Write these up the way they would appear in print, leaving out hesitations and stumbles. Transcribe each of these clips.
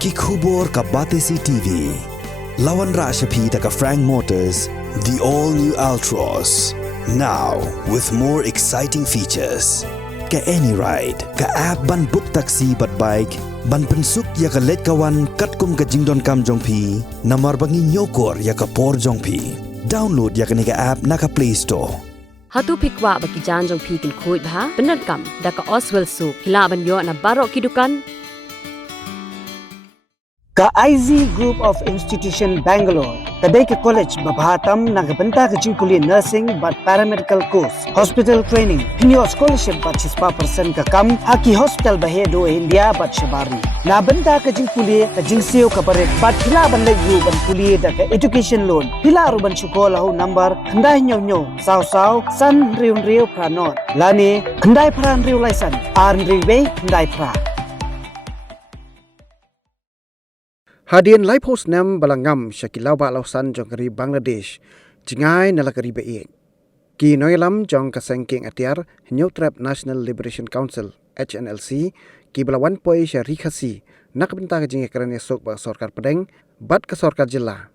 Kikubor ka Batesi TV. Lawan Rashapi taka Frank Motors, the all-new Altros. Now, with more exciting features. Ka any ride, ka app ban book taxi bat bike, ban pensuk ya ka let kawan katkum ka jingdon kam jongpi, namar bangi nyokor ya ka por jongpi. Download ya ka nika app naka Play Store. Hatu pikwa bagi janjong pikin kuit bah, benar kam, daka Oswell Soup, hilaban yo na barok kidukan. Ka IZ Group of Institution Bangalore, kadai ke college babhatam nagabenta ke jingkuli nursing but paramedical course, hospital training, pinyo scholarship but 6% ka kam, haki hospital bahedo India but shabari. Na benta ke jingkuli ka jingseo ka baret but hilaban layu ban kuli da ka education loan. Hilaru ban syukola ho number kandai nyo saw san riu pranot. Lani kandai pran riu laisan, arn riwe kandai pra. Hadian live host nam balangam Shakilau ba lausan jong kari Bangladesh jingai nala kari be ki noilam jong kasengking atiar New Trap National Liberation Council HNLC ki balawan poi syarikasi nak benta ka jingai karane sok ba sarkar pedeng bat ka sarkar jilla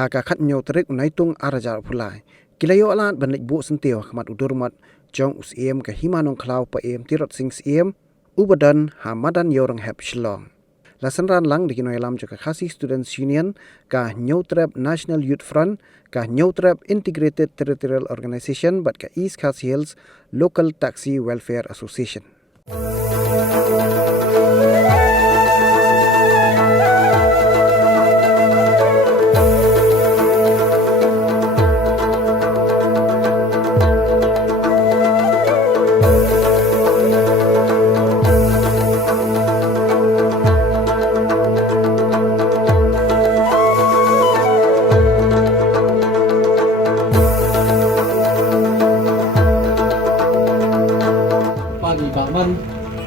ha ka khat New Trek unaitung arajar pulai kilayo alat banik bu sentio khamat udurmat jong usiem ka himanong klau pa tirot sing siem ubadan hamadan yorong hep Shillong. Lasanran lang di kinoilam juga Khasi Students Union, ka New Trap National Youth Front, ka New Trap Integrated Territorial Organization, bat ka East Khasi Hills Local Taxi Welfare Association.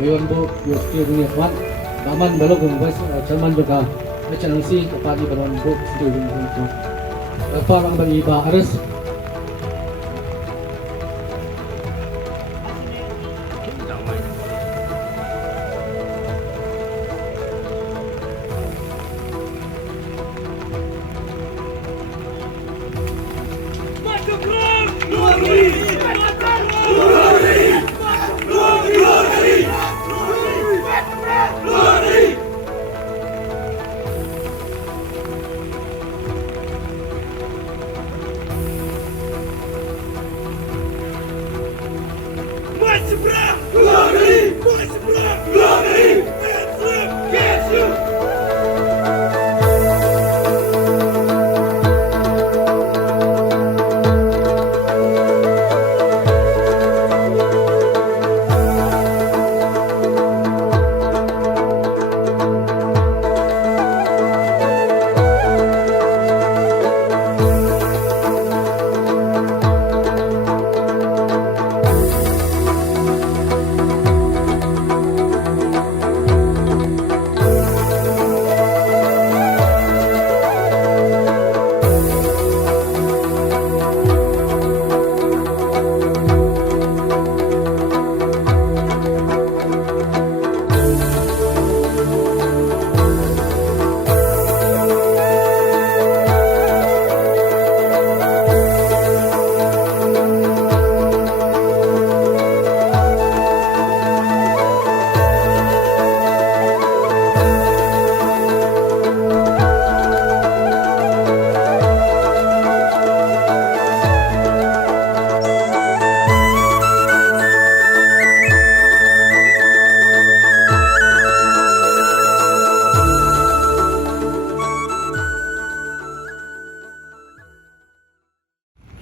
Bayon bu Yoskia dunia kuat, baman belum gumbas Jerman juga, macam nasi kepadi baron bu dunia kuat. Apa orang beriba harus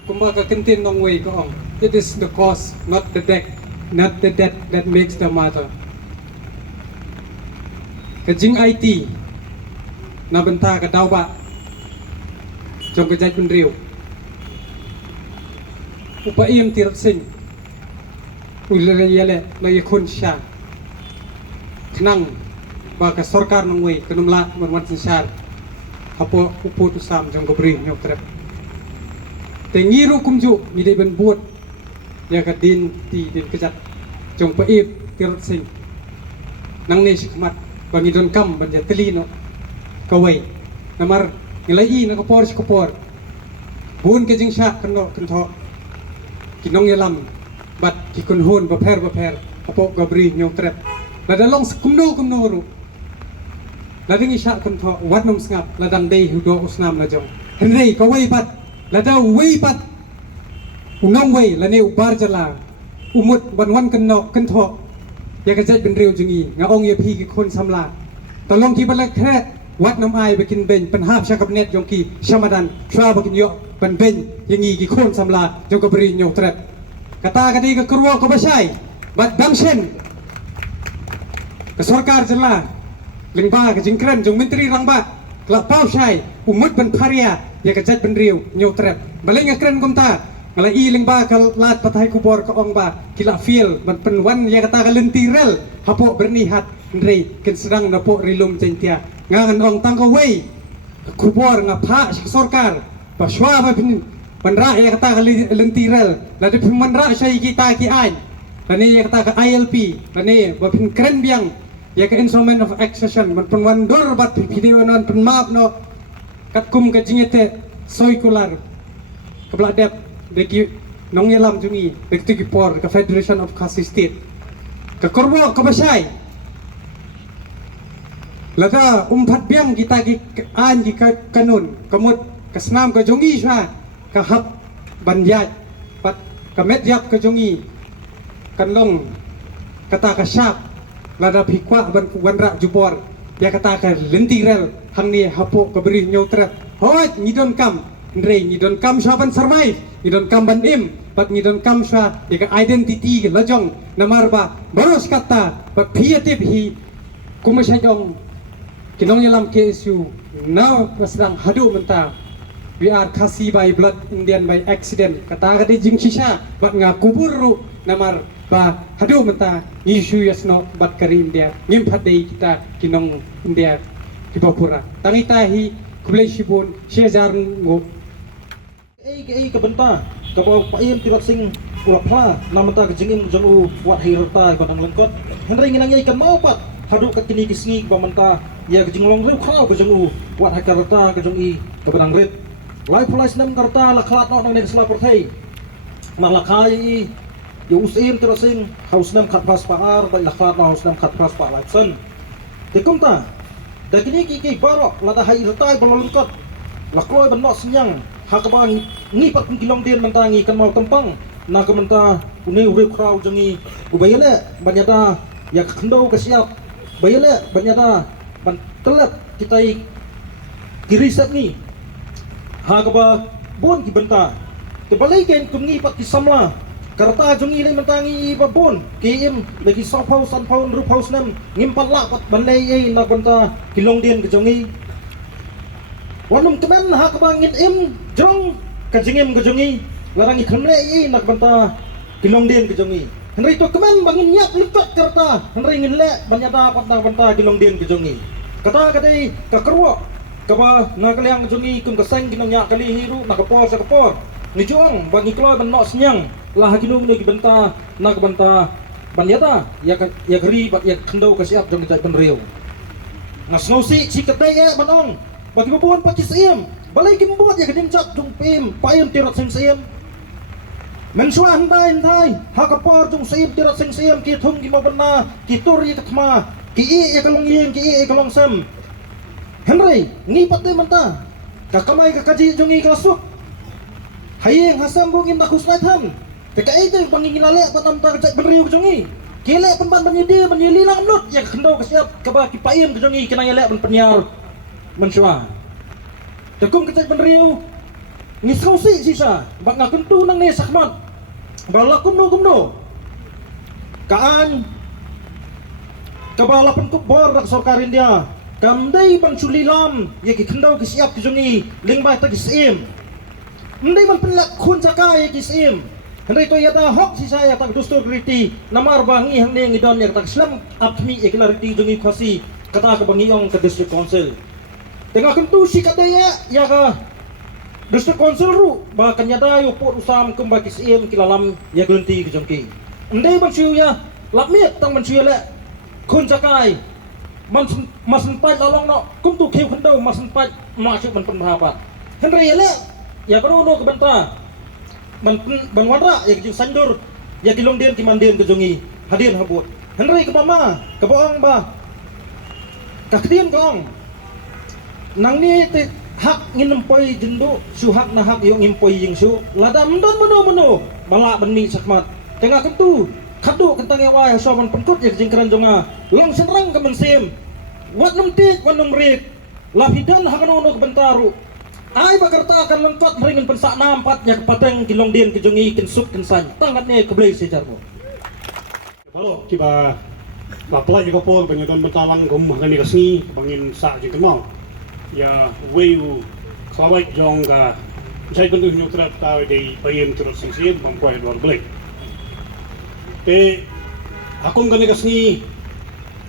kumbaga kentin nong way ko ong. It is the cause, not the death that makes the matter. Kajing IT na benta ka daw ba jong kajay punriw upaim tirat sing ularayale layakun siya knang baka sarkar nong way kanumla manwan sinsar hapo upo tu sam jong gobring nyok trap tengiru kumju midai ben buat ya ka din kejat jong paip tirat sing nang ne sikmat bagi don kam banja telino kawai namar nilai na kapor bun ke jing syak keno kento kinong yalam bat ki kun hun baper apo gabri nyong trep lada long kumno ru lading isyak kento wat nom sngap ladang dei hudo usnam la jong henrei kawai bat lada wei bat unong wei lane ubar jala umut ban kento ya ka jat ben riu jungi nga ong ye phi ki kon samla tolong ki balak kret wat nam ai bikin ben penhap syakap net jong ki syamadan tra bikin yo ben yangi ki kon samla jong ka beri nyong trep kata kadi ka kerwa ko basai bat damsen ka sarkar jela lingba ka jingkran jong menteri rangba kla pau syai umut ben pharia ya ka jat ben riu nyong trep baleng kren kumta kalau iling ba kal lat patai kubor ke ong ba kila feel man penwan ya kata ka lentirel hapo bernihat ndrei ken sedang napo rilum jentia ngangan ong tangka wei kubor ngapa sorkar paswa ba pin panra ya kata ka lentirel la de manra sai kita ki ai lani ya kata ka ILP lani ba pin kren biang ya ka instrument of accession man penwan dor bat video non penmap no kat kum ka jingete soikular kebla dep deki nong yalam jungi deki ki por ka Federation of Khasi State ka korbo ka basai lada umpat biang kita ki an ki kanun kamut kasnam ka jongi sha ka hap banjat pat ka medyap ka jongi kanlong kata ka syap lada phikwa ban ra jubor ya kata ka lentirel hang ni hapo ka beri nyotrat hoi ngidon kam ndrei ngidon kam sha ban survive ngidon kam ban im pat ngidon kam sha ya identity ke lajong namarba baros kata pat piative hi kumasajong kinong yalam KSU now sedang hadu menta we are Khasi by blood Indian by accident kata kade jing shisha bat ngakubur namar ba hadu menta isu yasno bat kari India ngimpat dei kita kinong India kibapura tangitahi kublai shibun shejar ngo ai ka benta ka ba paim tirat sing ulap pla namata ka jingim jangu wat hirta ka nang lengkot henry nginang ikan mau pat hadu ka kini kisngi ba menta ya ka jinglong rew khaw ka jangu wat hakarta ka jangi ka benang rit lai pulai senam karta la khlat no nang nek sla porthei malakai ya usim tirat sing haus nam khat pas paar ba la khlat no haus nam khat pas pa lai sen te kumta da kini ki barok la da hai hirta ba lengkot la kloi ban no senyang hakabang ngipat kung kilong din mantangi kan mau tempang na kamenta uni uri kraw jangi ubayele banyata ya kendo kasiap bayele banyata ban telep kita kiriset ni hakaba bon ki benta te balai ken kung ngipat ki samla karta jangi le mantangi babon kim lagi sopau sanpau ruphaus nem ngimpat la pat banlei ei na benta kilong din ke jangi wanum temen ha kabangin im jong kajingim kajongi larangi khamle i nak banta kilong den kajongi henry to kemen bangin nyap lipat karta henry ngin le banyada patna banta kilong den kajongi kata kadai ka kerwa kaba na kaliang kajongi kum kaseng kinong nya kali hiru nak kapor sa kapor ni jong bangi kloy ban no senyang lah kinong ni banta nak banta banyada ya kri bat ya khendo kasiap jong jai penriu ngasnosi cikadai ya banong bagi bubuan pati siem balai kim buat ya kedim cap jung pim payun tirat sing siem mensua handai hakapar jung siem tirat sing siem ki thung ki mabana ki tori katma ki e kalong yen ki e kalong sem henry ngi pati menta kakamai kakaji jungi klasuk hayeng hasam bungin takus laitham teka itu bangin lale patam ta kajak beriu jungi kile penban banyidi banyili lang lut ya kendo kasiap kaba ki payem jungi kena yale ben penyar mensua tekum kecek penriu ngisausi sisa bak ngakentu nang ne sakmat bala kumno kaan kabala penkuk bor rak sorkarin dia kamdai ban sulilam ye ki kendau ki siap ki jungi lingbai ta ki sim ndai man penlak khun saka ye ki sim ndai to yata hok sisa ya tak dustur kriti namar bangi hang ne ngidon ya tak islam apmi e clarity jungi khasi kata ka bangi ong ke district council tengah kentu si kadaya ya ka district council ru ba kanyada yo pot usam kembaki sim kilalam ya gelenti ke jongki ndai ban siu ya lapmiet tang ban siu le kun jakai mas sempat lalong no kum tu kiu kendo mas sempat masuk men pendapat Henry le ya kono no kebenta ban wadra ya kijing sandur ya kilong den kimandien kejongi hadien habut Henry ke mama ke boang ba kakdien kong nang ni te hak ngimpoi jendu su hak na hak yung ngimpoi jing su ladam don meno balak benmi sakmat tengah kentu kadu kentang ewa so man penkut ya kijing keran jonga long senrang ke mensim wat nemtik wan nemrik lapidan hakano no kebentaru ai bakarta akan lengkot meringan pensak nampat ya kepateng kilong dien kejongi kensuk kensan tangatnya keblai sejarmo kalau kiba bapla juga por banyakan betalang kum makan kasni bangin sa je kemau ya weu sawai jong ga jai bendu nyutrap ta de payem terus singsim pampoy dor blek te akum kan kasni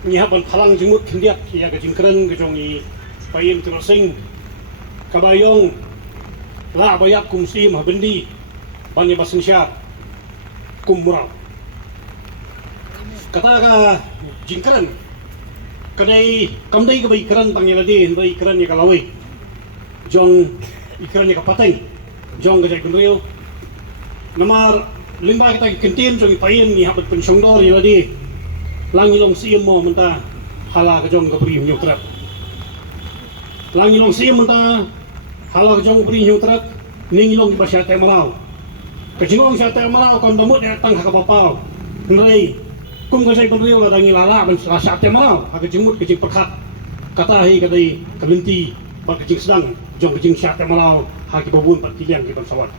nyihaban phalang jimut kindiak ya ga jingkren ga jongi payem terus sing kabayong la bayak kum sim habendi banya basin syar kum murau kata ka jingkran kadai kamdai ka bai kran pangyaladi bai kran ya kalawai jong ikran ya kapateng jong ga jai kunrio namar limba kita kentin jong payen ni habat pensyongdor ya ladi langilong sim mo menta hala ka jong ka bri nyutrap langilong sim menta hala ka jong bri nyutrap ningilong basya temarau kajingong sya temarau kon bamut ya tang hakapapau nrai kum ka sai penriu la dangi lala ban rasa temarau ha kajimut kajing perkat kata hi kadai kabinti ba kajing sedang jong kajing sya temarau ha ki babun pat kiliang ki ban sawat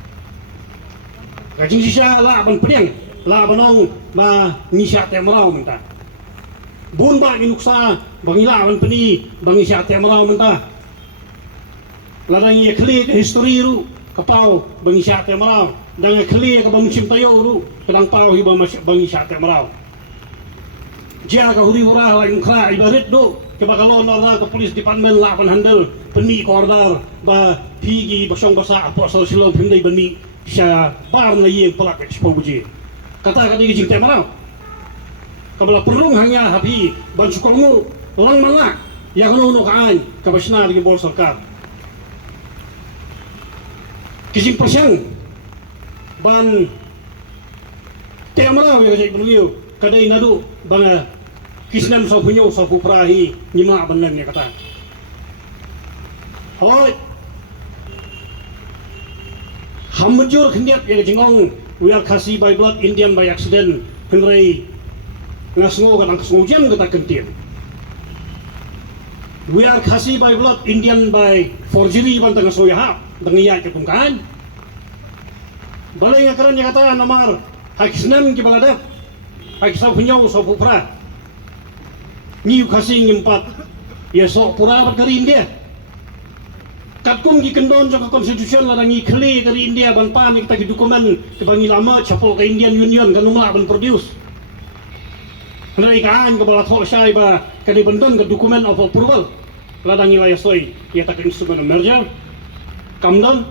kajing sisa la ban pediang la banong ba ni sya temarau menta bun ba ni nuksa bangi la ban peni bangi sya temarau menta la dangi kli history ru kapau bangi sya temarau dangi kli ka bamusim tayo ru kadang pau hi bangi sya temarau jia ka huri hura la ingkra ibarit do ke bakalo norda ke polis department la pan handle peni kordar ba pigi basong basa apo so silo pindai bani sya bar na ye pelak expo buji kata ka digi jingte marau kabala perlung hanya hapi ban sukormu lang mangak ya kono no kaan ka basna digi bol sarkar kijing persyang ban temara ya jai beliau kadai nadu banga kisnam sa punyo sa puprahi nyima banlan ya kata hoi hamjur khendiak ya jingong we are kasi by blood Indian by accident henry ngasngo kan ngujam kita kentien we are kasi by blood Indian by forgery bantang soya dangiya ke pungkan balai ngakaran ya kata namar hakisnam ki baladat hakisa punyo sa pupra ni kasih nyempat ya sok pura berkari India katkum ki kendon jaka konstitusi la dangi kle dari India ban pan kita ki dokumen ke bangi lama chapol ke Indian Union kan numla ban produce nai kan ke bala thok sai ba ke di bendon ke dokumen of approval la dangi la yasoi ya tak instrument merger kamdon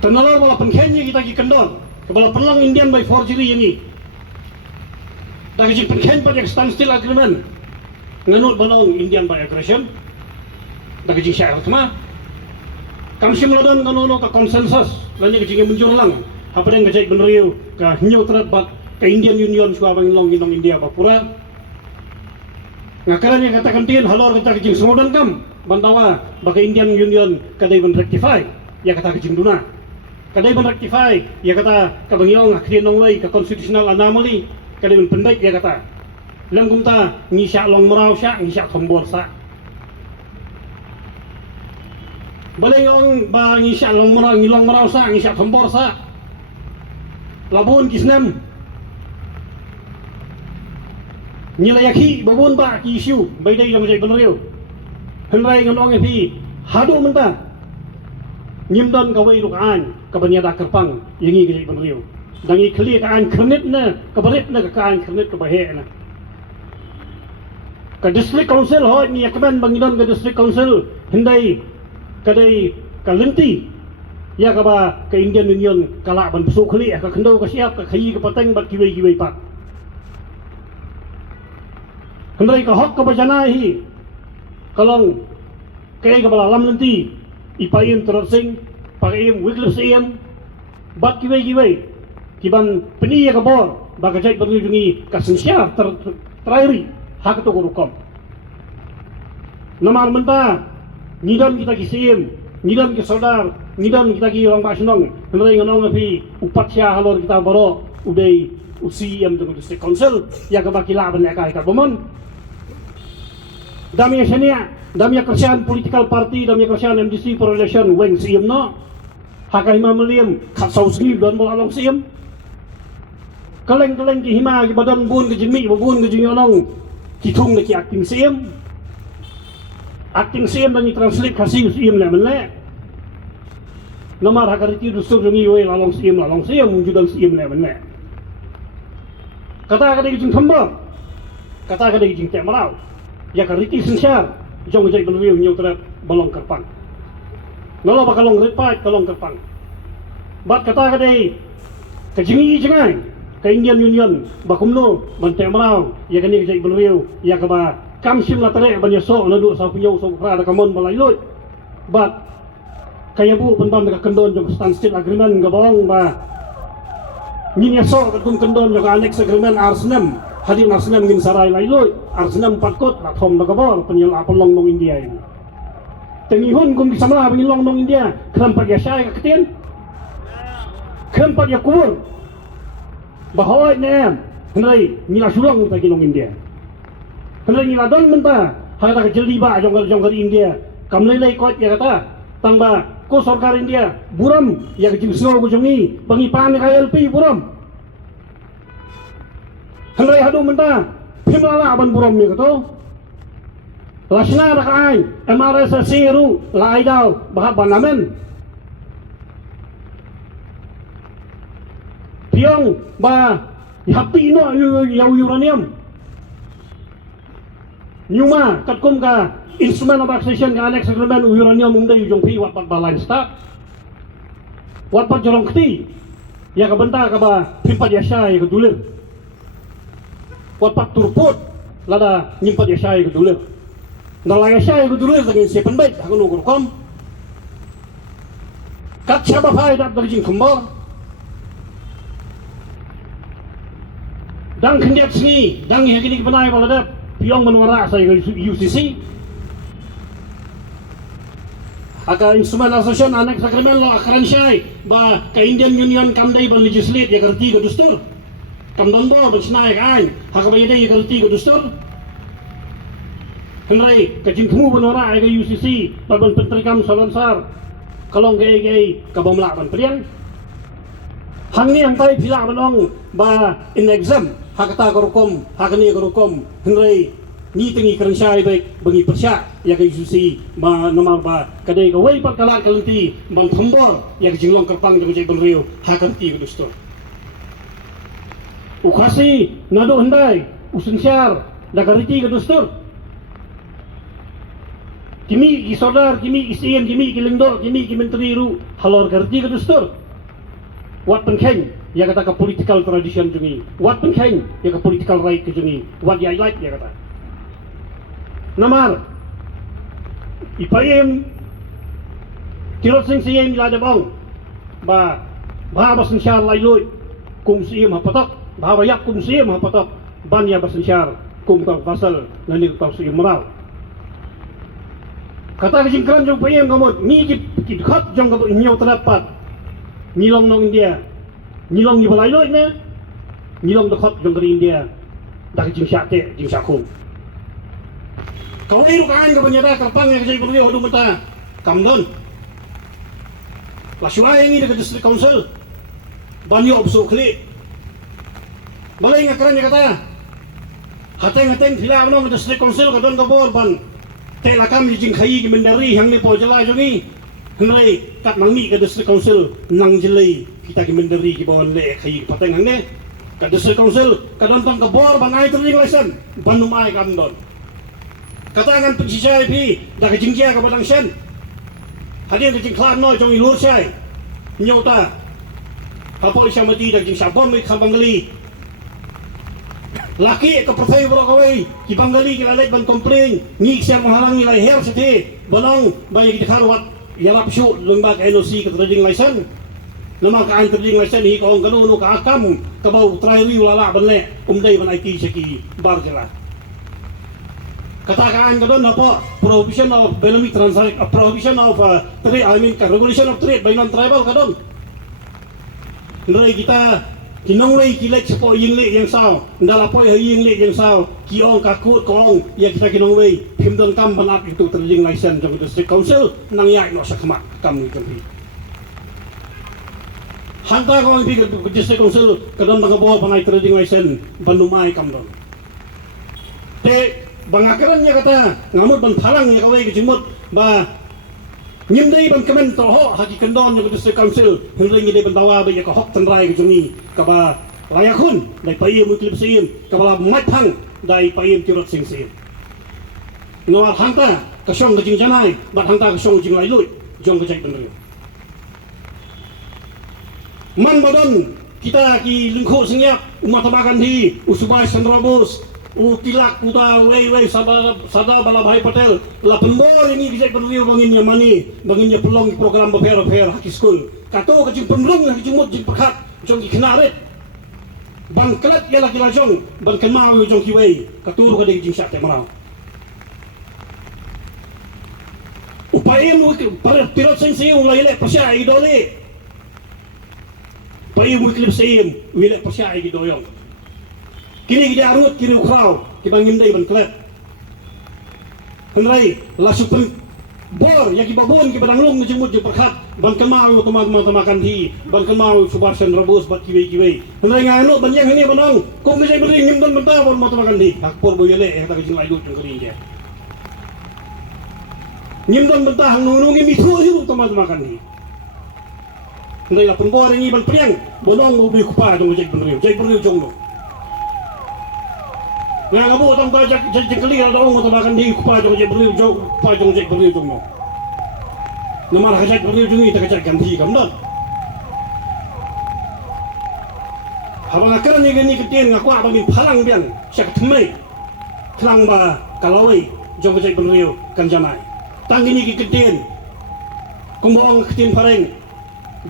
tenala bala penkenya kita ki kendon ke bala pelang Indian by forgery ini dagi penken pada standstill agreement nganut balong Indian by aggression dagi syarat ma kamsi meladan kanono ka konsensus lanya kejing menjurlang apa yang kejai benriu ka neutral bat ke Indian Union suka bang long inong India Papua ngakaran yang katakan tin halor kita kejing semodan kam bantawa baka Indian Union kadai ben rectify ya kata kejing duna kadai ben rectify ya kata kabangyong akhirnya nonglai ke constitutional anomaly kadai ben pendek ya kata langkum ta ngisya long merau sya ngisya tombor sa balayong ba ngisya long merau ngilong merau sa ngisya tombor sa labun kisnam nilayaki babun ba ki issue baydai jam jai benriu henrai ngonong epi hadu menta nyimdan kawai rukaan kabanyada kerpang yangi jai benriu dangi kli kaan kernit na kabarit na kaan kernit kabahe na ka district council ho ni yakban bangidon ka district council hindai kadai kalenti ya kaba ka Indian Union kala ban besuk kli ka kendo ka siap ka khayi ka pateng bat kiwai pak Hendai ka hok ka bajana hi kalong kay ka bala lam nanti ipayim terus sing pagayim wiglip siyem bat kiway kiban peniya ka bor bagajay pagujungi kasensyar terairi hak to gurukom namar menta nidam kita kisiem nidam ki saudar nidam kita ki orang pasnong hendai ngonong api upat sya halor kita baro udai usi yang dengan district council ya ka bakila ban ka bomon damia senia damia kerjaan political party damia kerjaan MDC for election weng siem no hakai mamaliam khat sausgi don bol along siem kaleng ki hima ki badan bun ki jingmi bun ki jingonong ki thung ki acting siem dan translate kasih siem le menle nomor hakariti dusur jungi we lalong siem judal siem le menle kata kada ki jing thamba kata kada ki jing temarau ya kariti sensyar jong jai benwiu nyutra balong kerpang nolo bakalong repat kalong kerpang bat kata kada kejingi jengai ke Indian Union bakumno ban temarau ya kani jai benwiu ya ka ba kam sim la tere ban yaso na du sa punyo so fra da kamon balailoi bat kaya bu bentam ka kendon jong standstill agreement gabong ba Nini so katung kendon juga annex agreement Arsenam hadir Arsenam ngin sarai lailoi Arsenam patkot na thom nagabor penyel apelong nong India ini tengihun kum disama pengilong nong India krempat ya syai kaketian krempat ya kubur bahoy nem hendai nila sulong ta nong India hendai nila don menta hata ka jeli ba jong India kam lelai kot ya kata tangba ko sarkar India buram ya kecil snow ko jongi pangipan ka LP buram hendai hadu menta himala aban buram ni kato lasna rakai MRS seru laidau bahab banamen piong ba hati no ya uranium nyuma katkum ka instrument of accession ka annex agreement uranium umday ujong pi wat pat balain stak wat pat jorong kti ya ka benta ka ba pimpat ya syai ka dulir wat pat turput lada nyimpat ya syai ka dulir nalaya syai ka dulir dengan siapan baik hakun ukur kom kat siapa faidat dari jing kembor dang kendiat sini dang yakini kebenai baladat piong menuara saya ke UCC aka instrument association annex agreement lo akaran syai ba ka Indian Union kamdai ban legislate ya kerti ke dustur kam don bo bersnai kan haka bayade ya kerti ke dustur hendai ka jingkemu benora ke UCC ban penteri kam salansar kalong ge ka bomla ban priang hangni antai pila banong ba in exam hakata korukom hakani korukom hendai ni tengi kerensai baik bagi persyak ya ke UCC ba nomor ba kadai ka wei pat kalat kalenti bang thambor ya ke jinglong kerpang jeng jai benriu hakanti ke dustur ukasi nado hendai usensyar da kariti ke dustur kimi ki saudar kimi isien kimi ki lengdo kimi ki menteri ru halor kariti ke dustur wat pengkeng ya kata ka political tradition jungi wat pengkeng ya ka political right ke jungi wat ya like ya kata namar ipayem kirot sing siyem ilada bang ba basensyar lailoi kum siyem hapatak bayak kum siyem hapatak banya basensyar kum ka pasal nani ka siyem maral kata ka jingkran jong payem kamot ni ki khat jong ka nyau terdapat nilong nong India nilong ni balailoi ne nilong dekat jong dari India dak jing syate jing sakum kau iru kan ke penyada kerpang yang jadi pergi hodu mata kamdon lah syuai ini dekat district council banyo obso klik balai ngakaran kata hateng sila menong district council kadon kabor ban telakam jing khai ki mendari hang ni po jala jongi hendai kat nangmi ke district council nang jelai kita ki mendari ki bawan le khai pateng hang ne ke district council kadon pang kabor ban ai tering lesson banumai kamdon katakan pencisai pi dah kejingkia ke badang sen hadir ke jingklan no jong ilur sai nyota kapol isya mati dah jing sabon mi khambang gali laki ke percaya bro kawai ki bangali ki lalai ban komplain ni siar menghalangi lai her sete balong bayi kita karuat ya lapsu lembaga NOC ke trading license lembaga trading license ni kau kanu nu ka akam ka bau trai lala banle umdai ban IT seki bar jela katakan kadon apa prohibition of economic transaction prohibition of trade regulation of trade by non tribal kadon ndai kita kinongwei kilek sepo yingle yang sao ndalapoi yingle yang sao kiong kakut kong ya kita kinongwei pimdon kam banat itu trading license jong district council nang yai no sakma kam ni kampi hanta kong di district council kadon nagabawa panai trading license bandumai kam don te bangakarannya kata ngamut ban thalang ya kawai kejimut ba nyimdai ban kemen toho haki kendon yang district council henry ngide ban tawa ba ya ka hok tenrai kejungi kaba layakun dai payem mutlip sim kaba matang dai payem tirot sing sim no hanta kasong kejing janai bat hanta kasong jing lai lui jong kejai bener man badon kita ki lingko singyap umat tabakan di usubai sendrabus utilak uta wei sada balabhai patel la pendor ini bisa perlu bangin mani bangin pelong program befer haki school kato kecing pendrung haki jumut jing pekat jong ki knaret bang kelat ya laki lajong bang kenmau jong ki wei katur ka de jing sate marau upaya mu para pirot sensi ulai le pasya idole payu mu klip seim wile pasya idoyong kini kita arut kiri ukraw kita ngindai ban klet henrai lasupen bor ya ki babon ki badanglung ngejemut je perkhat ban kemau teman-teman makan di ban kemau subarsen rebus bat kiwe henrai ngano ban yang ini banong kong bisa beri ngimdan bentar bon makan di hakpor boyele ya kata kejing laidut ngering je ngimdan bentar nunungi mithu hiu teman-teman makan di henrai lapun bor ini ban priang bonong ubi kupa jong jek benriu jong do nga kamu tong kajak jekeli ada orang mengatakan di kupa jong je beriu jong kupa jong je beriu jong no nama kajak beriu jong itu kajak ganti kamdan habang akaran ni gani ketien ngaku abangin palang biang syak thmei thlang ba kalawai jong kajak beriu kan janai tang ini ketien kumbong ketien pareng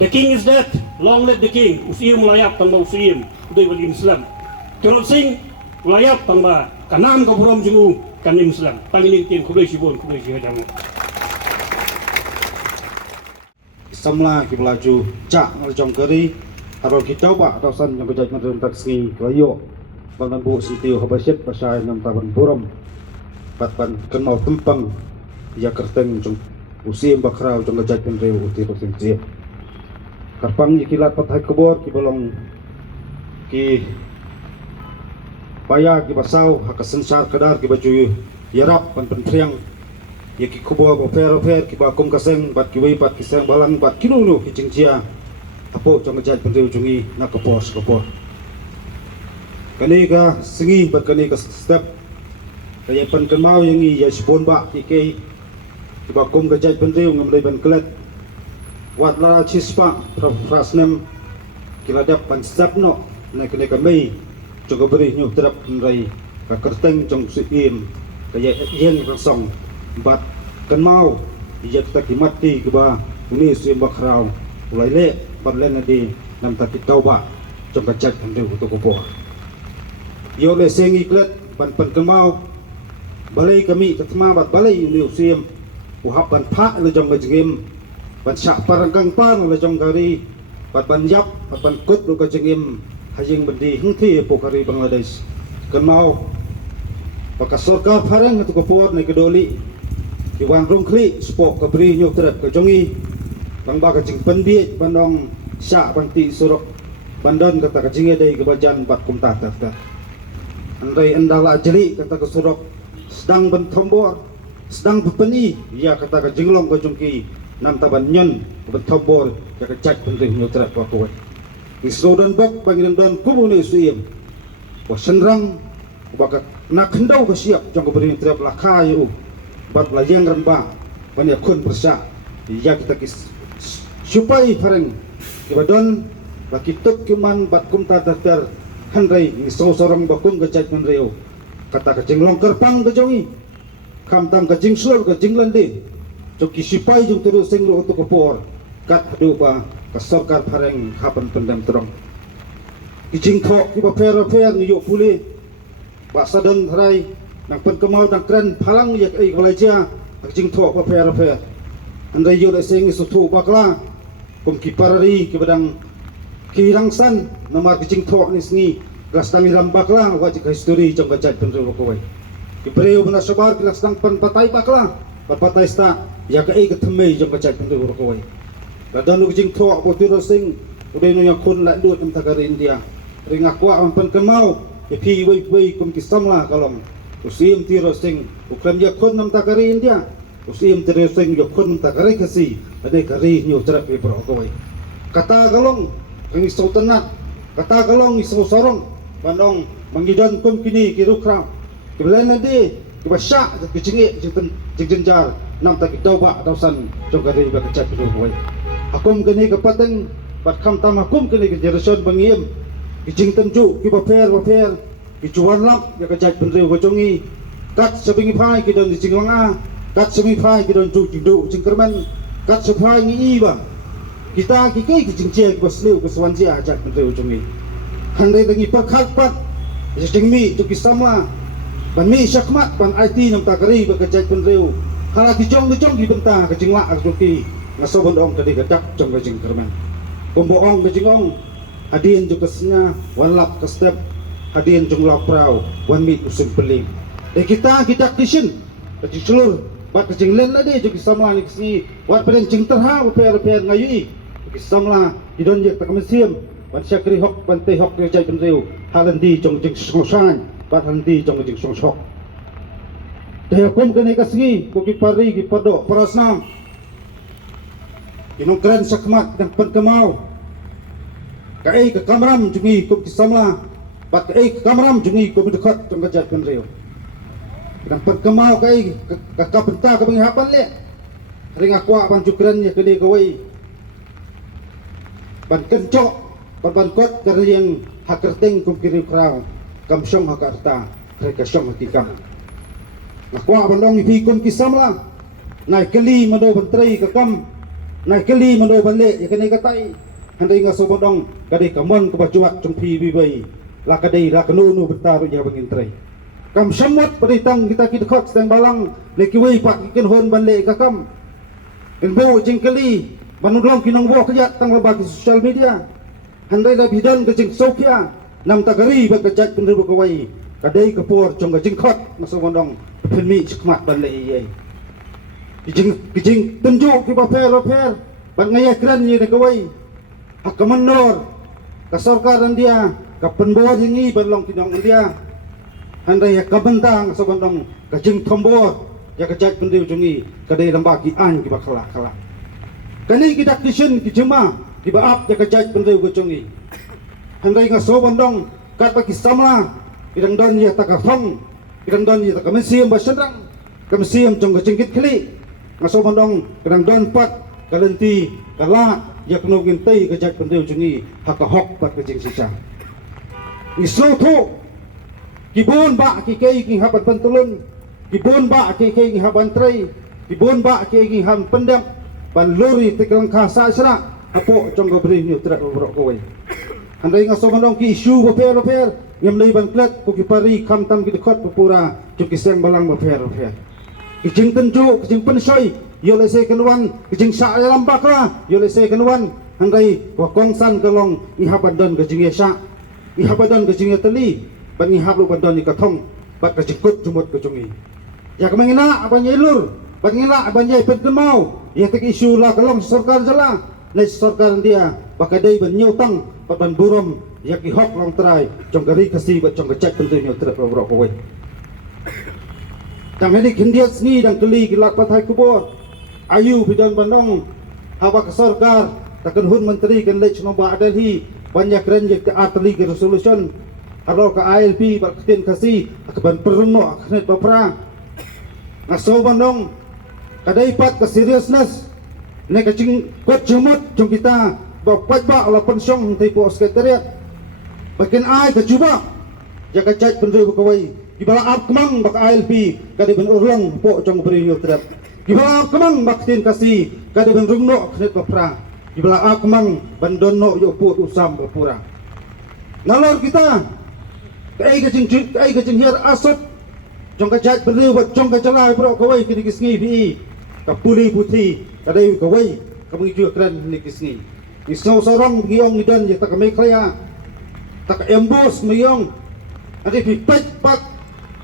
the king is dead long live the king usim layap tang usim dei wal islam Tirot sing layap tangba kanam ka buram jungu kanim Islam tangini tin kublai sibon kublai sihajang samla ki belaju cak ngeljong keri haro kita pak tosan yang kejat ngedem taksi kayo bangan bu sitiu habasyat pasai nam taban buram patpan kenal tempang ya kerteng jong usim bakrau jong kejat penreu uti tosin cie karpang ikilat patai kebor ki bolong ki paya ki basau hak sensar kadar ki baju yarap pan pentriang ya ki kubo bofer ki bakum kaseng bat ki wei pat ki seng balang bat ki nulu ki cingcia apo jong jat penriu jungi nak kapos kani ka singi bat kani ka step kaya pan kemau yang i ya sibon ba ki ke ki bakum ka jat penriu ngamlai ban kelet wat la chispa frasnem ki ladap pan step no na kene ka mei juga beri nyuh terap rai ka kerteng jong suim kaya yen ka song bat kan mau iya kita kimati ke ba uni suim bakrau ulai le parlen di nam ta kitauba jong ka jat penriu to ko yo le sengi klet pan kan mau balai kami tatma bat balai uni suim uhap pan pha le jong ka jengim ban syak parangkang pan le jong kari bat ban yap bat ban kut lu ka jengim hajing bendi hengti pokari Bangladesh kenau pakai sorkar parang itu kopor naik kedoli di wang rungkli spok keberi nyok terap kejongi bang baka jing penbiet bandong syak banti surok bandon kata kejingnya dari kebajan bat kumta tata andai endala jeli kata kesurok sedang bentombor sedang berpeni ya kata kejinglong kejongki nam taban nyon bentombor ya kecak penting nyok terap wakuat Isrodan bak banginan dan kubu ni suim, wasenrang, bakat nak hendau kesiap jangka beri terap lakai bat layang ramba, banyak kun persa, ya kita kis supaya fareng, kibadon, bakituk kuman bat kum tatar handai ni sorang bakung ke cai penreu kata ke jeng long kerpang ke jongi kam tam ke jeng sur ke jeng lande joki sipai jung terus sing lo tu kopor kat hadu ba ke sarkar pareng hapan pendam terong ki jing thok ki ba fer ni yo puli ba sadang harai nang pen kemal nang kran phalang yak ai kolaja ke jing thok ba fer andai yo le sing su thu bakla kum ki parari ki badang ki rangsan nama kicing thok ni sngi kelas tangi lambakla wajib history jong kajat penreu koi ki breu bana sabar kelas tang pan patai bakla patai sta ya ka ei kathmei jong kajat penreu koi dadan lu kicing thok potiro sing udai no yakun la dut am tagari India ring akwa am pan kemau ya phi wei kum ki samla kalom usim tiro sing ukram yakun nam tagari India usim tiro sing yakun tagari kasi ade kari nyu trap e bro koi kata kalong ang sultanat kata kalong iso sorong bandong mangidon kum kini kirukram kebelan nade kebasya kecingik jengjenjar nam tak doba dausan jogari ba kecap do boy akum kini kapateng bat kham tam akum kini ke jerusalem bangiem kijing tenju ki ba fer ki juan lap ya kecap penreu gocongi kat sebingi phai ki don jinglanga kat sebingi phai ki don ju jingdu jingkerman kat sephai ngi ba kita kikai kijingcia basliu keswanjia ajak penreu jongi handai dangi perkhat pat jingmi tu kisama ban mi syakmat ban IT nam takari ba kajak penreu hala kijong ki benta kajingla akjoki ngaso bondong tadi gadak jong kajing kerman komboong kajingong hadin ju kesnya wanlap ke step hadin jong laprau wan mi usun peling kita kisin kajing selur bat kajing len lade ju kisama ni kisi wat pen jing terha per ngayui kisamla didon je tak mesim ban syakri hok ban te hok je jai penreu halandi jong jing sosan bat halandi jong jing sosok te kum kene kasgi ko ki pari ki podo prasnam kinokran sakmat dan penkemau kai ke kamram jungi ko kisamla bat kai ke kamram jungi ko dekat jong jai penreu dan penkemau kai ka kapenta ka benghapan le ring akwa ban jukran ye kede kawai ban kencok ban kot kariang hakerteng kum kiri krau kam syong hakarta mereka syong hakikam nakwa bandong ipi kun kisamla nai keli mado bantrai ka kam nai keli mado banle ya kene katai handai ngaso bandong kade kamon ka bacuat jungpi bibai la kadai la kanunu bentaru ya bangintrai kam syamot paditang kita kidkhot steng balang lekiwei pak ken hon banle ka kam enbo jingkeli banulong kinong bo kajat tang babaki social media handai da bidan ke jing sofia nam tagari ba kajat penreu kawai kadai kapor jong jing khot maso bondong penmi chikmat banle ye kijing tunjuk ki ba fer ban ngaya kran ye de kawai hakamanor ka sarkaran dia ka penbawa jingi banlong kinong dia handai ka bentang maso bondong ka jing thombo ya kajat penreu jongi kadai lambaki an ki ba khala kani kita kisin ki jema di baap ya kajat penreu gocongi handai nga so bandong kat pa kisamla idang don ya takafang idang don ya takamesiam basenrang kamesiam jong gocengkit kli nga so bandong kadang don pat kalenti kala ya knogin tei kajat penreu jongi hakahok pat kajing sisa islo tho kibon ba ki kei ki haban pantulun kibon ba ki kei ki haban trai kibon ba ki ki han pendam ban lori tekelang kasa sera apo jong gabri ni utrak borok koi handai ngaso bandong ki isu boper ngem lei ban klat ko ki pari kam tam ki dekat pura ki kiseng balang boper kijing tenju kijing pensoi yo le se kenwan kijing sa dalam bakla yo le se kenwan handai wa kongsan kelong i habadan kijing ya i habadan kijing ya teli ban i hablu badan ni kathong bat kajikut jumut kejungi ya kemengina abang yelur bangila abang pet kemau ya tek isu la kalong sarkar jala le sarkar dia bakadai ban nyutang ban burom ya ki hok long trai jong gari kasi ba jong gacak pentu nyu trap ro kowe tam hedik hindia sni dang keli kilak pathai kubor ayu bidan bandong hawa ke sarkar takkan hun menteri kan lech no ba delhi banyak renjek ke atli ke resolution aro ka ILP baktin kasi akban perno aknet bapra ngaso bandong kadai pat ke seriousness ne kacing kot jumut jong kita bapak ba la pensyong tai po sekretariat Bakin ai ka cuba jaga chat pendiri bakawai gibala ap kemang bak ALP kade ben urlang po jong beri yo terap gibala ap kemang baktin kasih kade ben rungno knet bapra gibala ap kemang bandono yo po usam bapura nalor kita kai ka jing hier asot jong ka chat pendiri bat jong ka jalai pro kawai kini kisngi bi ka puli putih kade kawai kami ju kran ni kisngi isau sorong giong idan ya tak kami klaya tak embos mayong ada pipet pak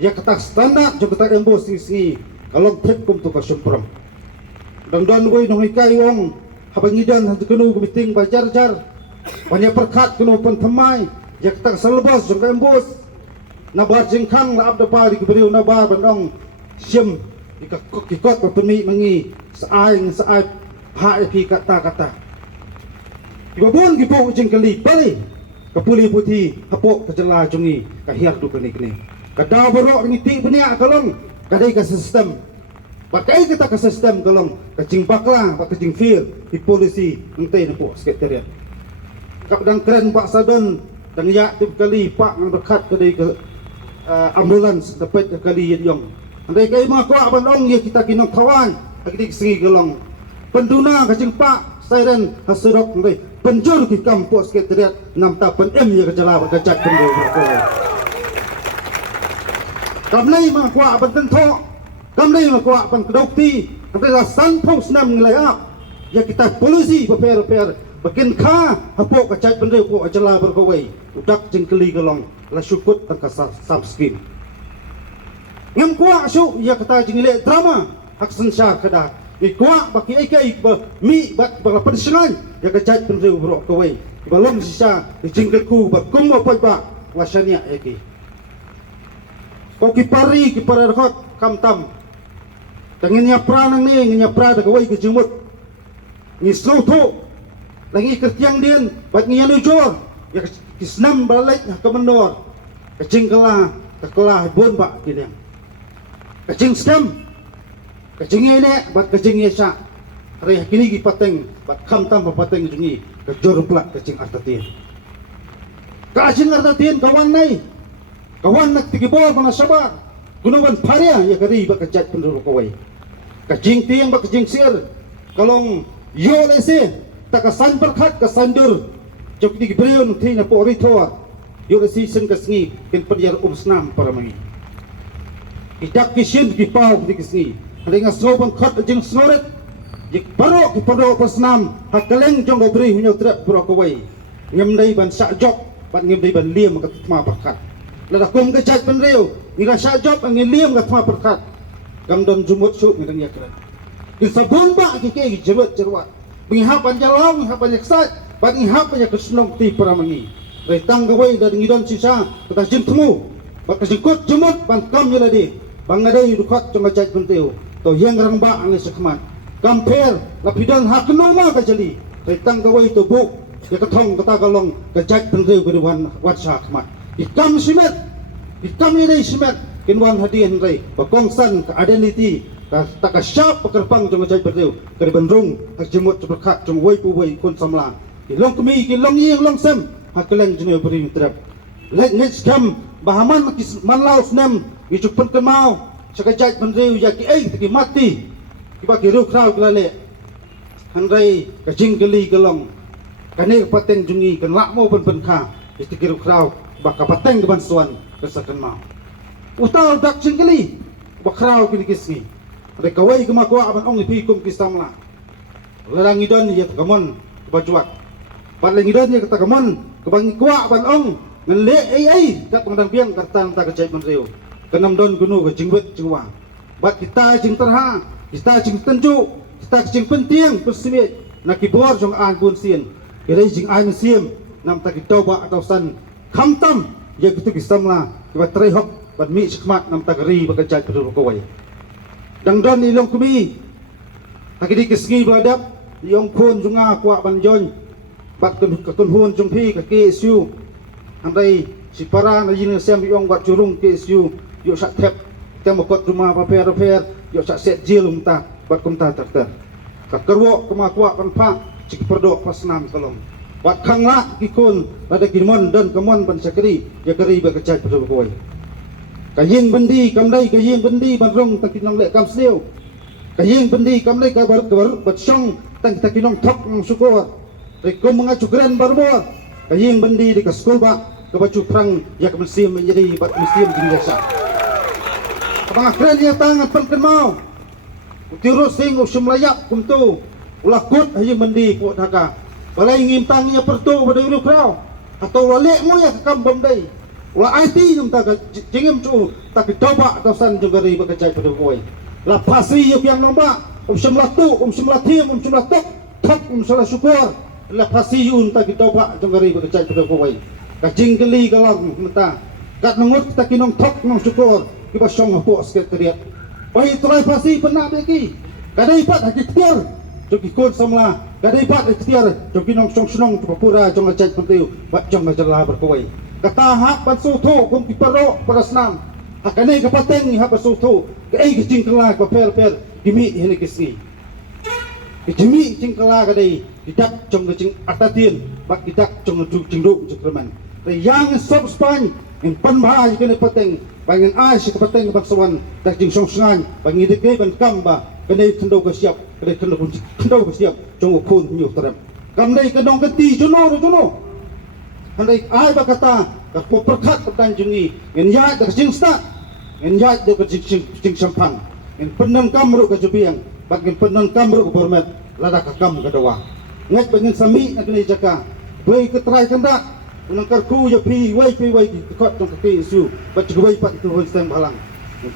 ya kata standar jo kata embos sisi kalau tep kum tu ka sumpram dan wei nong ikai wong habangidan hantu kenu meeting bajar jar banyak perkat kenu pun thamai ya kata selbos jo embos nabar jengkang la abda pari ke beriu nabar bandong sim ikot pemi mengi saai ha pi kata ibabun gipo jengkali bali kapuli putih hapok kejela jungi kahiar tu kini kada borok ngiti benia kalong kadai ka sistem pakai kita ke sistem kalong kacing pakla pak kacing fil di polisi ente nepo sekretariat kapdang keren pak sadon dan ya tip kali pak ngan berkat kadai ke ambulans dapat kali yong andai kai ma kwa bandong ya kita kinong tawan agdi sengi kalong penduna kacing pak siren hasurok ngai penjur ki kampus sekretariat nam ta pen em ya kejala kejat pendu kamlei ma kwa ban tho kamlei ma kwa ban dokti tapi la san pos nam ngai ap ya kita polisi per bakin kha hapok kejat pendu ko kejala berkowai udak jengkeli galong la syukut tak sam skin ngam kwa syu ya kata jingile drama hak sensar kada ikwa baki ikai mi bat balapan sengan ya kejat pendeu bro kawai balom sisa jingkelku bakum apa ba wasanya eki ko kipari rekot kamtam tangin nya pranang ni nya prada kawai ke jumut ni sloto lagi kertiang din bat nya nujor ya kisnam balait ke menor kecingkela kekelah bon ba kiniang kecing skam kacing ini bat kacing yesa reh kini gi pateng bat kham tam pateng jungi ke jor plak kacing artatin kacing artatin kawan nai kawan nak tigi bol mana sabar gunawan paria ya kari bat kajat penduduk kawai kacing tiang bat kacing sir kalong yo lese tak kasan berkat kasandur jok digi beriun tina po ritoa yo lesi sen kasngi ken pediar snam para mangi idak kisin gi pau digi sngi dengan sopan kat jeng snoret jik barok ki pondok pasnam hakaleng jong beri hunyo trap brokowai ngemdai ban sakjok ban ngemdai ban liam ka tma perkat lada kum ke chat penreu ngira sakjok angin liam ka tma perkat gamdon jumut su ngidang yakra ki sabun ba ki ke jebet cerwat bingha panjalong ha panyaksat ban iha panyak snong ti paramangi retang gawai dari ngidon sisa kata jintmu bak jengkut jumut ban kam yeladi bangadai dukat jong chat penreu to yang rang ba ang sekmat kamper lapidon haknoma ka jali retang gawai to bu ya katong kata galong kajat penreu berwan watsa khmat ikam simet ikam ni simet kinwan hadian rei bakongsan ka identity ta ka syap pekerpang jong chat penreu ka benrung ka jemut berkat jong wei pu wei kun samla kilong kemi kilong yeng long sem hakeleng jene beri trap let kam bahaman manlaus nem ijuk pentemau sekejap penreu ya ki ai ki mati kiba ki ru krau klale handai kajing geli gelong kane pateng jungi kan lak mo pen kha ki ru krau ba ka pateng ke bansuan kesakan mau utau dak jingeli ba krau ki kisni re kawai ke makwa aban ong pi kum kistamla larang idon ya kamon bajuat pat idon ya kata kamon ke bangi kwa ban ong ngele ai dak pangdang biang kartan ta kejap penreu kenam don gunu ke jingbet jingwa bat kita jing terha kita jing tenju kita jing penting persimit nak kibor jong an bun sien kira jing an siem nam ta kitoba atau san khamtam ya gitu kisamla kiba trehok bat mi sikmat nam ta gari bakajat penduduk kawai dang don ni long kumi takidi kisngi badap yong khon junga kwa banjon bat kun hun jong pi ka KSU andai si para na yin sem yong bat jurung KSU yuk sak tep tem mokot rumah paper yuk sak set jil bat kumta terter ka kerwo kema kwa pan pa cik perdok pasnam kalong wat khangla kikun ada kimon dan kemon ban sakri ya kari ba kacai pada koi kayeng bendi kamdai kayeng bendi barong takinong le kam seo kayeng bendi kamdai ka bar bat song takinong thok ng suko rekom mga cukran barbo kayeng bendi di ka skul ba ka bacu prang ya ka musim menjadi bat musim jinjasa kapang kren ya tangan penken mau utiru sing usum layak kumtu ulakut hayeng bendi ku dhaka balai ngimtangnya pertu pada ulu krau atau walek mo ya kam bomdai wala IT jung ta jingem chu ta ke coba atau san jung gari bakacai pada koi la pasi yang nomba semlatu semlatim semlatok thok salah syukur la pasi yun ta ke coba jung gari bakacai pada koi ka jinggeli galang mata kat nungut ta kinong thok nong syukur ki ba song po sekretariat bai tulai pasi pernah beki kadai pat hakikir joki kon samla kadai pat ikhtiar joki nong song snong papura jong acai pentiu bat jong ajarlah berkoi kata hak bansuto kum kiparo parasnam hakane kapateng hak bansuto kai kicing kala ko per gimi hene kisi gimi cing kala kadai didak jong kicing atatin bat didak jong jingdu jekreman yang sob span in panbah kene pateng bangen ai si kapateng baksawan dak jing song sngan bangi deke ban kamba kene tendo ka siap kene tendo ka siap jong ukun nyu terem kamdai kedong keti jono handai ai bakata ka perkat pedan jungi ngen ya dak jing sta ngen ya dak jing sampang ngen penang kamru ka jubiang bagin penang kamru ka format lada ka kam ka dawa nget bangen sami kene jaka bai ketrai kanda unang karku ya pi wai di kot tong kaki isu bat goi pat tu hon sem balang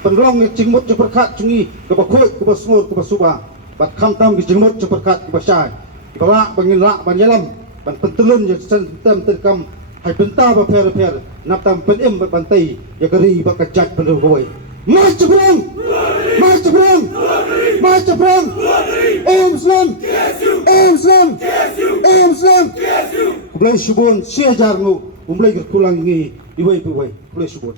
penrong nge jingmut perkat jungi ka bakoi ka basmur ka basuba bat khamtam ki jingmut perkat ka basai bala bangin la banyalam ban pentulun je tem terkam hai benta ba per naptam penem ba bantai ya kari ba kajat pendu goi march brang Islam Mulai subon sia jarngu, mulai kerkulang ini, iwai, mulai subon.